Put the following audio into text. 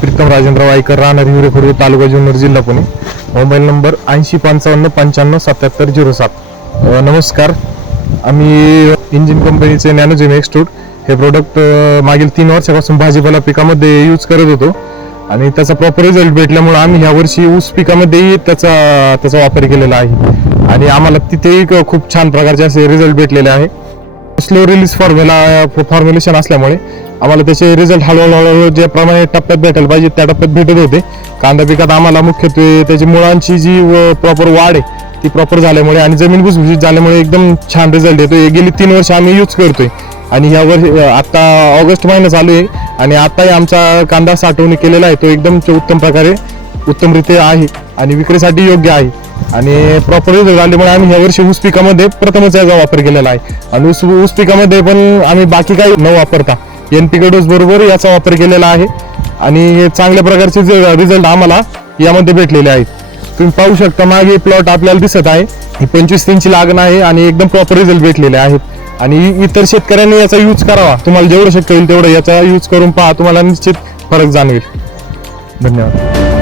प्रीतम राजेंद्र वाईकर, राहणार हिवरे खुर्द, तालुका जुन्नर, जिल्हा Pune. Mobile number 8055557707. नमस्कार, आम्ही इंजिन कंपनीचे नॅनोजेम एक्सट्रूड हे प्रोडक्ट मागील 3 वर्षापासून भाजीपाला पिकामध्ये यूज करत होतो आणि त्याचा प्रॉपर रिझल्ट भेटल्यामुळे आम्ही ह्या वर्षी ऊस पिकामध्येही त्याचा वापर केलेला आहे आणि आम्हाला तिथेही खूप छान प्रकारचे असे रिझल्ट भेटलेले आहे. स्लो रिलीज फॉर्म्युलेशन असल्यामुळे आम्हाला त्याचे रिझल्ट हळूहळू ज्याप्रमाणे टप्प्यात भेटायला पाहिजे त्या टप्प्यात भेटत होते. कांदा पिकात आम्हाला मुख्यत्वे त्याची मुळांची जी प्रॉपर वाढ आहे ती प्रॉपर झाल्यामुळे आणि जमीन भुसभुशीत झाल्यामुळे एकदम छान रिझल्ट येतोय. गेली 3 वर्ष आम्ही यूज करतोय आणि ह्या वर्षी आता ऑगस्ट महिना चालू आहे आणि आताही आमचा कांदा साठवणी केलेला आहे तो एकदम उत्तम प्रकारे उत्तमरित्या आहे आणि विक्रीसाठी योग्य आहे आणि प्रॉपर रिझल्ट आल्यामुळे आम्ही ह्या वर्षी ऊस पिकामध्ये प्रथमच याचा वापर केलेला आहे आणि ऊस पिकामध्ये पण आम्ही बाकी काही न वापरता NPK डोस बरोबर याचा वापर केलेला आहे आणि चांगल्या प्रकारचे रिझल्ट आम्हाला यामध्ये भेटलेले आहेत. तुम्ही पाहू शकता मागे प्लॉट आपल्याला दिसत आहे. ही 25 इंची लागण आहे आणि एकदम प्रॉपर रिझल्ट भेटलेले आहेत आणि इतर शेतकऱ्यांनी याचा यूज करावा. तुम्हाला जेवढं शक्य होईल तेवढं याचा यूज करून पहा, तुम्हाला निश्चित फरक जाणवेल. धन्यवाद.